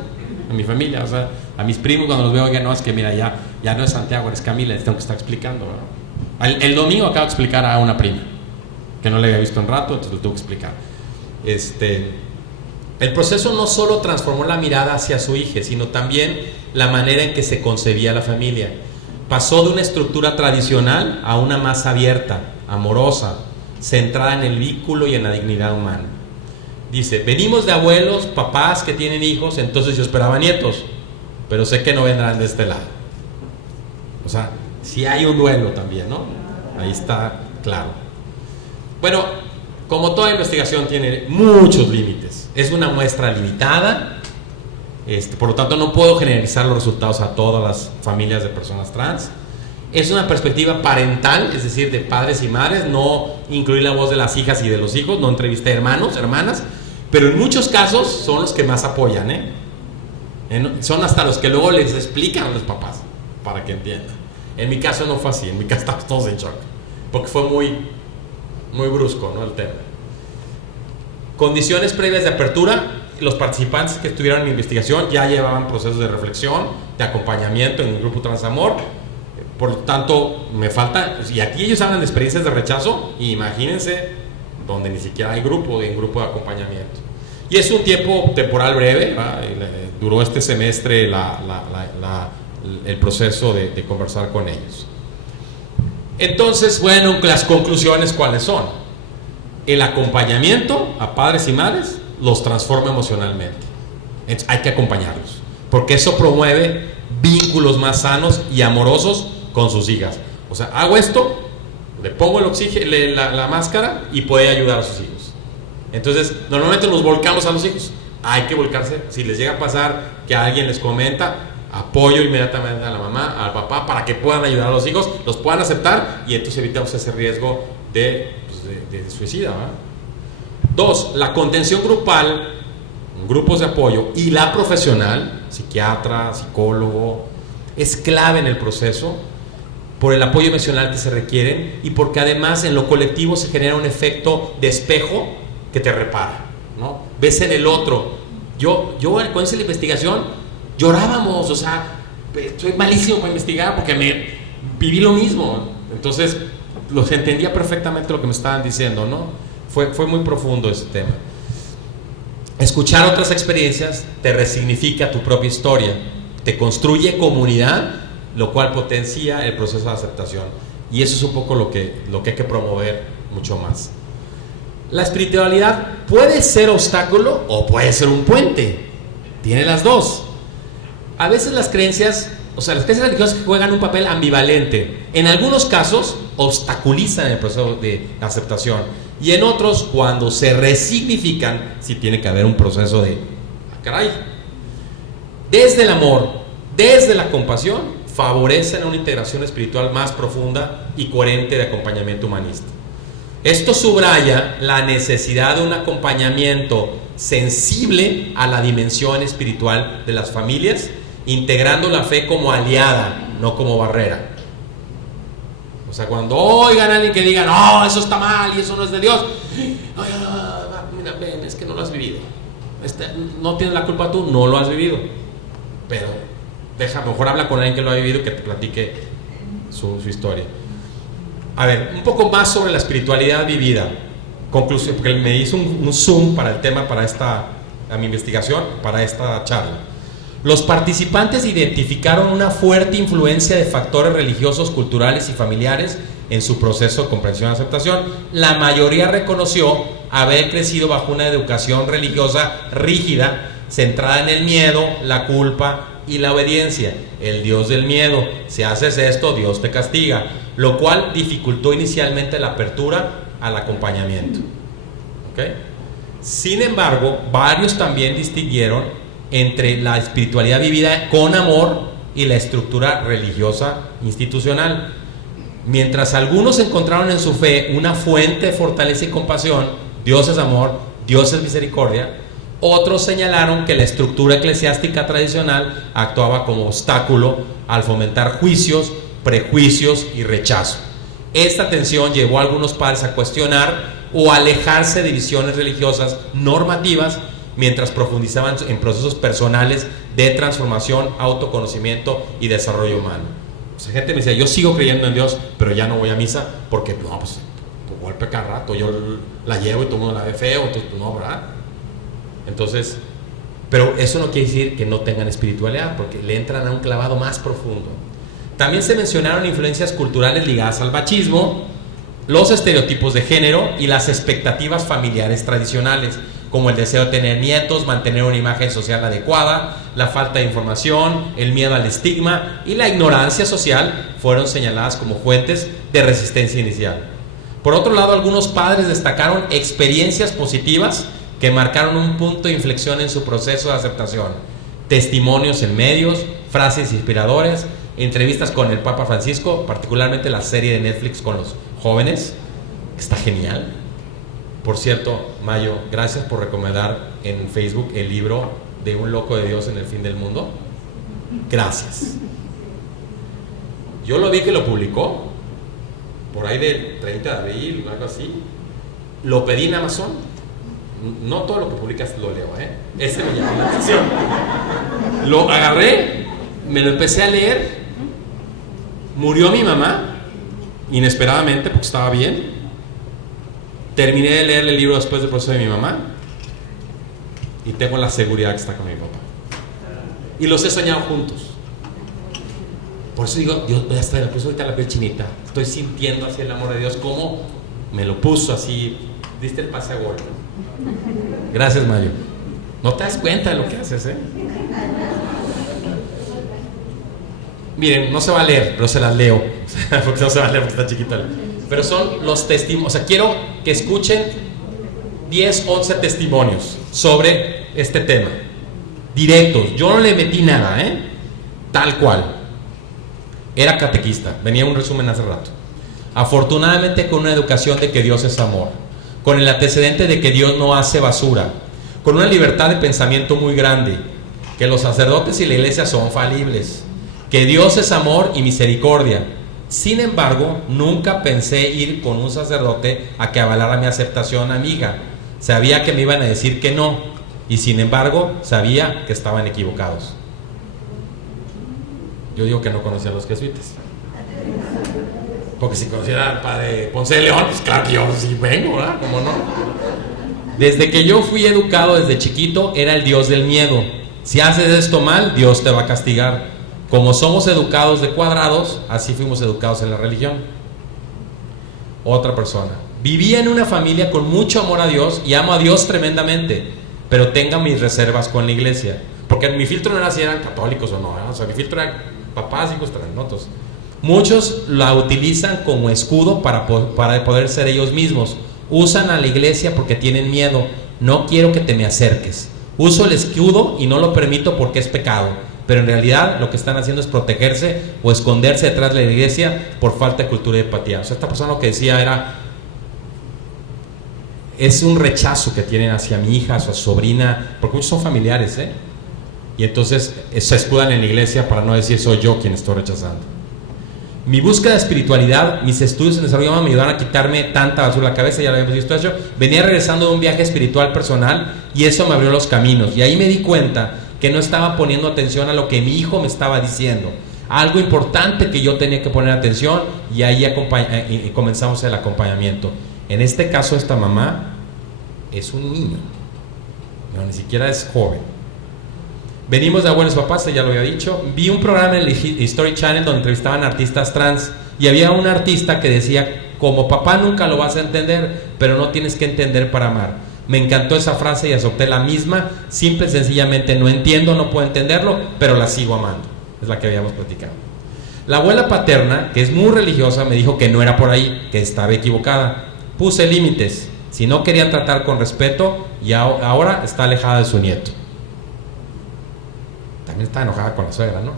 a mi familia, o sea, a mis primos cuando los veo, oigan, no, es que mira, ya no es Santiago, es Camila, les tengo que estar explicando, ¿verdad? El domingo acabo de explicar a una prima que no le había visto en rato, entonces lo tengo que explicar. El proceso no solo transformó la mirada hacia su hija, sino también la manera en que se concebía la familia. Pasó de una estructura tradicional a una más abierta, amorosa, centrada en el vínculo y en la dignidad humana. Dice, venimos de abuelos, papás que tienen hijos, entonces yo esperaba nietos, pero sé que no vendrán de este lado. O sea, sí hay un duelo también, ¿no? Ahí está claro. Bueno, como toda investigación tiene muchos límites, es una muestra limitada, por lo tanto no puedo generalizar los resultados a todas las familias de personas trans. Es una perspectiva parental, es decir, de padres y madres, no incluir la voz de las hijas y de los hijos, no entrevisté hermanos, hermanas, pero en muchos casos son los que más apoyan, son hasta los que luego les explican a los papás para que entiendan. En mi caso no fue así, en mi caso estábamos todos en shock, porque fue muy brusco, ¿no? El tema. Condiciones previas de apertura. Los participantes que estuvieron en la investigación ya llevaban procesos de reflexión, de acompañamiento en el grupo Transamor. Por lo tanto, me falta, y aquí ellos hablan de experiencias de rechazo, imagínense donde ni siquiera hay grupo de acompañamiento. Y es un tiempo temporal breve, ¿verdad? Duró este semestre el proceso de conversar con ellos. Entonces, bueno, las conclusiones, ¿cuáles son? El acompañamiento a padres y madres los transforma emocionalmente. Hay que acompañarlos. porque eso promueve vínculos más sanos y amorosos con sus hijas. O sea, hago esto, le pongo el oxígeno, la máscara, y puede ayudar a sus hijos. Entonces, normalmente nos volcamos a los hijos. Hay que volcarse. Si les llega a pasar que alguien les comenta, apoyo inmediatamente a la mamá, al papá, para que puedan ayudar a los hijos, los puedan aceptar, y entonces evitamos ese riesgo de suicida, ¿verdad? 2, la contención grupal, grupos de apoyo, y la profesional, psiquiatra, psicólogo, es clave en el proceso por el apoyo emocional que se requieren, y porque además en lo colectivo se genera un efecto de espejo que te repara, ¿no? Ves en el otro. Yo cuando hice la investigación llorábamos, o sea, soy malísimo para investigar porque me viví lo mismo. Entonces los entendía perfectamente lo que me estaban diciendo, ¿no? Fue muy profundo ese tema. Escuchar otras experiencias te resignifica tu propia historia, te construye comunidad, lo cual potencia el proceso de aceptación, y eso es un poco lo que hay que promover mucho más. La espiritualidad puede ser obstáculo o puede ser un puente, tiene las dos. A veces las creencias religiosas juegan un papel ambivalente. En algunos casos obstaculizan el proceso de aceptación, y en otros, cuando se resignifican, sí tiene que haber un proceso de caray. Desde el amor, desde la compasión, favorecen una integración espiritual más profunda y coherente de acompañamiento humanista. Esto subraya la necesidad de un acompañamiento sensible a la dimensión espiritual de las familias, integrando la fe como aliada, no como barrera. O sea, cuando oigan a alguien que diga, no, eso está mal y eso no es de Dios, mira, ven, es que no lo has vivido. No tienes la culpa tú, no lo has vivido. Pero mejor habla con alguien que lo ha vivido y que te platique su historia. A ver, un poco más sobre la espiritualidad vivida. Conclusión, porque me hizo un zoom para el tema, a mi investigación, para esta charla. Los participantes identificaron una fuerte influencia de factores religiosos, culturales y familiares en su proceso de comprensión y aceptación. La mayoría reconoció haber crecido bajo una educación religiosa rígida, centrada en el miedo, la culpa y la obediencia. El Dios del miedo: si haces esto, Dios te castiga, lo cual dificultó inicialmente la apertura al acompañamiento. ¿Okay? Sin embargo, varios también distinguieron entre la espiritualidad vivida con amor y la estructura religiosa institucional. Mientras algunos encontraron en su fe una fuente de fortaleza y compasión, Dios es amor, Dios es misericordia, otros señalaron que la estructura eclesiástica tradicional actuaba como obstáculo al fomentar juicios, prejuicios y rechazo. Esta tensión llevó a algunos padres a cuestionar o alejarse de visiones religiosas normativas, mientras profundizaban en procesos personales de transformación, autoconocimiento y desarrollo humano. O sea, gente me decía, yo sigo creyendo en Dios, pero ya no voy a misa porque, no, pues, tu golpe cada rato, yo la llevo y todo el mundo la ve feo, entonces, no, ¿verdad? Entonces, pero eso no quiere decir que no tengan espiritualidad, porque le entran a un clavado más profundo. También se mencionaron influencias culturales ligadas al machismo, los estereotipos de género y las expectativas familiares tradicionales, como el deseo de tener nietos, mantener una imagen social adecuada, la falta de información, el miedo al estigma y la ignorancia social fueron señaladas como fuentes de resistencia inicial. Por otro lado, algunos padres destacaron experiencias positivas que marcaron un punto de inflexión en su proceso de aceptación. Testimonios en medios, frases inspiradoras, entrevistas con el Papa Francisco, particularmente la serie de Netflix con los jóvenes, que está genial. Por cierto, Mayo, gracias por recomendar en Facebook el libro de Un loco de Dios en el fin del mundo. Gracias. Yo lo vi que lo publicó por ahí del 30 de abril o algo así. Lo pedí en Amazon. No todo lo que publicas lo leo, Ese me llamó la atención. Lo agarré, me lo empecé a leer. Murió mi mamá inesperadamente porque estaba bien. Terminé de leer el libro después del proceso de mi mamá y tengo la seguridad que está con mi papá. Y los he soñado juntos. Por eso digo, Dios, hasta me puso ahorita la piel chinita. Estoy sintiendo así el amor de Dios, como me lo puso así. Diste el pase a gol. Gracias, Mayo. No te das cuenta de lo que haces, Miren, no se va a leer, pero se las leo. Porque no se va a leer porque está chiquita. Pero son los testimonios. O sea, quiero que escuchen 10, 11 testimonios sobre este tema. Directos. Yo no le metí nada, tal cual. Era catequista. Venía un resumen hace rato. Afortunadamente con una educación de que Dios es amor, con el antecedente de que Dios no hace basura, con una libertad de pensamiento muy grande, que los sacerdotes y la iglesia son falibles, que Dios es amor y misericordia. Sin embargo, nunca pensé ir con un sacerdote a que avalara mi aceptación a mi hija. Sabía que me iban a decir que no, y sin embargo sabía que estaban equivocados. Yo digo que no conocía a los jesuitas, porque si conociera al padre Ponce de León, pues claro que yo sí vengo, ¿verdad? ¿Cómo no? Desde que yo fui educado desde chiquito, era el Dios del miedo. Si haces esto mal, Dios te va a castigar. Como somos educados de cuadrados, así fuimos educados en la religión. Otra persona: vivía en una familia con mucho amor a Dios y amo a Dios tremendamente, pero tenga mis reservas con la iglesia, porque mi filtro no era si eran católicos o no, o sea, mi filtro era papás, hijos, trasnotos. Muchos la utilizan como escudo para poder ser ellos mismos. Usan a la iglesia porque tienen miedo. No quiero que te me acerques. Uso el escudo y no lo permito porque es pecado, pero en realidad lo que están haciendo es protegerse o esconderse detrás de la iglesia por falta de cultura y empatía. O sea, esta persona lo que decía era: es un rechazo que tienen hacia mi hija, hacia su sobrina, porque muchos son familiares, y entonces se escudan en la iglesia para no decir soy yo quien estoy rechazando. Mi búsqueda de espiritualidad, mis estudios en desarrollo me ayudaron a quitarme tanta basura de la cabeza. Ya lo habíamos visto eso. Venía regresando de un viaje espiritual personal y eso me abrió los caminos, y ahí me di cuenta que no estaba poniendo atención a lo que mi hijo me estaba diciendo, algo importante que yo tenía que poner atención, y ahí comenzamos el acompañamiento. En este caso, esta mamá es un niño, no, ni siquiera es joven. Venimos de abuelos papás, ya lo había dicho. Vi un programa en el History Channel donde entrevistaban artistas trans, y había un artista que decía: como papá nunca lo vas a entender, pero no tienes que entender para amar. Me encantó esa frase y adopté la misma. Simple y sencillamente no entiendo, no puedo entenderlo, pero la sigo amando. Es la que habíamos platicado. La abuela paterna, que es muy religiosa, me dijo que no era por ahí, que estaba equivocada. Puse límites. Si no querían tratar con respeto, y ahora está alejada de su nieto. También está enojada con la suegra, ¿no?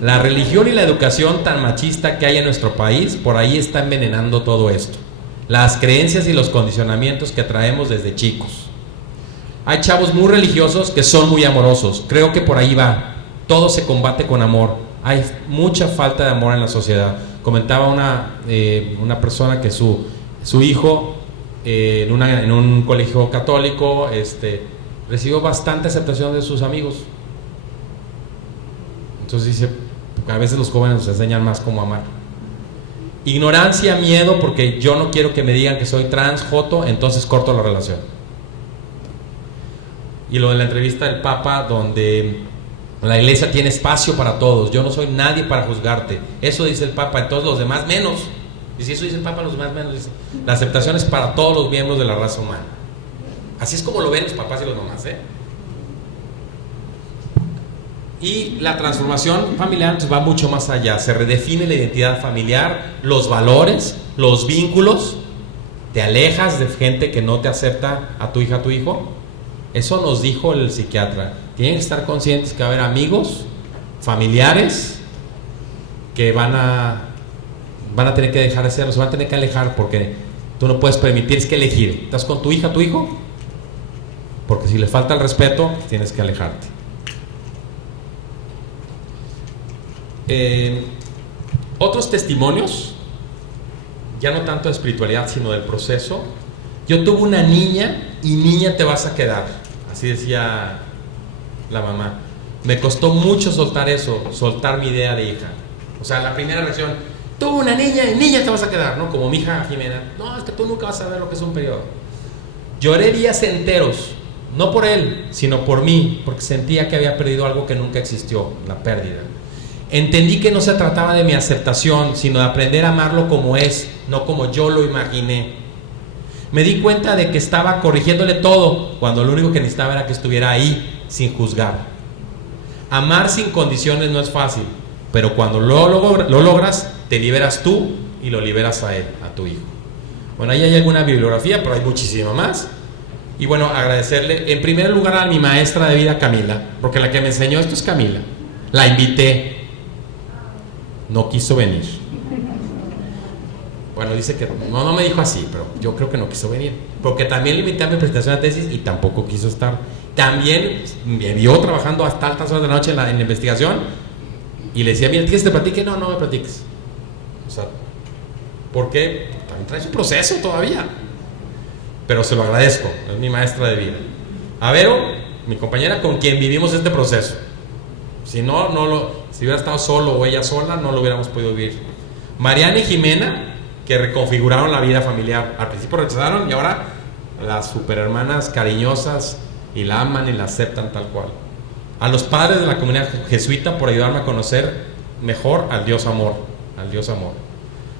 La religión y la educación tan machista que hay en nuestro país, por ahí está envenenando todo esto. Las creencias y los condicionamientos que traemos desde chicos. Hay chavos muy religiosos que son muy amorosos. Creo que por ahí va. Todo se combate con amor. Hay mucha falta de amor en la sociedad. Comentaba una persona que su hijo en un colegio católico recibió bastante aceptación de sus amigos. Entonces dice: a veces los jóvenes nos enseñan más cómo amar. Ignorancia, miedo, porque yo no quiero que me digan que soy trans, joto, entonces corto la relación. Y lo de la entrevista del Papa, donde la iglesia tiene espacio para todos, yo no soy nadie para juzgarte, eso dice el Papa, entonces los demás menos. Y si eso dice el Papa, los demás menos, dice. La aceptación es para todos los miembros de la raza humana. Así es como lo ven los papás y los mamás, Y la transformación familiar va mucho más allá. Se redefine la identidad familiar, los valores, los vínculos. Te alejas de gente que no te acepta a tu hija, a tu hijo. Eso nos dijo el psiquiatra. Tienen que estar conscientes que va a haber amigos, familiares, que van a tener que dejar de serlo, se van a tener que alejar, porque tú no puedes permitir, tienes que elegir. ¿Estás con tu hija, tu hijo? Porque si le falta el respeto, tienes que alejarte. Otros testimonios, ya no tanto de espiritualidad sino del proceso. Yo tuve una niña y niña te vas a quedar, así decía la mamá. Me costó mucho soltar eso, soltar mi idea de hija. O sea, la primera reacción: tuve una niña y niña te vas a quedar, ¿no? Como mi hija Jimena: no, es que tú nunca vas a ver lo que es un periodo. Lloré días enteros, no por él sino por mí, porque sentía que había perdido algo que nunca existió, la pérdida. Entendí que no se trataba de mi aceptación, sino de aprender a amarlo como es, no como yo lo imaginé. Me di cuenta de que estaba corrigiéndole todo, cuando lo único que necesitaba era que estuviera ahí, sin juzgar. Amar sin condiciones no es fácil. pero cuando lo logras, te liberas tú y lo liberas a él, a tu hijo. Bueno, ahí hay alguna bibliografía, pero hay muchísima más. Y bueno, agradecerle en primer lugar a mi maestra de vida, Camila, porque la que me enseñó esto es Camila. La invité, no quiso venir. Bueno, dice que no me dijo así, pero yo creo que no quiso venir, porque también le invité a mi presentación de tesis y tampoco quiso estar. También me vio trabajando hasta altas horas de la noche en la investigación y le decía, mira, ¿quieres que te platique? No me platiques. O sea, porque también trae su proceso todavía, pero se lo agradezco, es mi maestra de vida. A Vero, mi compañera con quien vivimos este proceso. Si hubiera estado solo o ella sola, no lo hubiéramos podido vivir. Mariana y Jimena, que reconfiguraron la vida familiar. Al principio rechazaron y ahora las superhermanas cariñosas y la aman y la aceptan tal cual. A los padres de la comunidad jesuita por ayudarme a conocer mejor al Dios amor,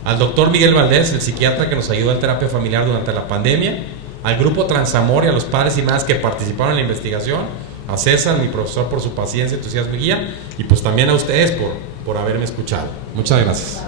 al doctor Miguel Valdés, el psiquiatra que nos ayudó en terapia familiar durante la pandemia, al grupo Transamor y a los padres y madres que participaron en la investigación, a César, mi profesor, por su paciencia, entusiasmo y guía, y pues también a ustedes por haberme escuchado. Muchas gracias.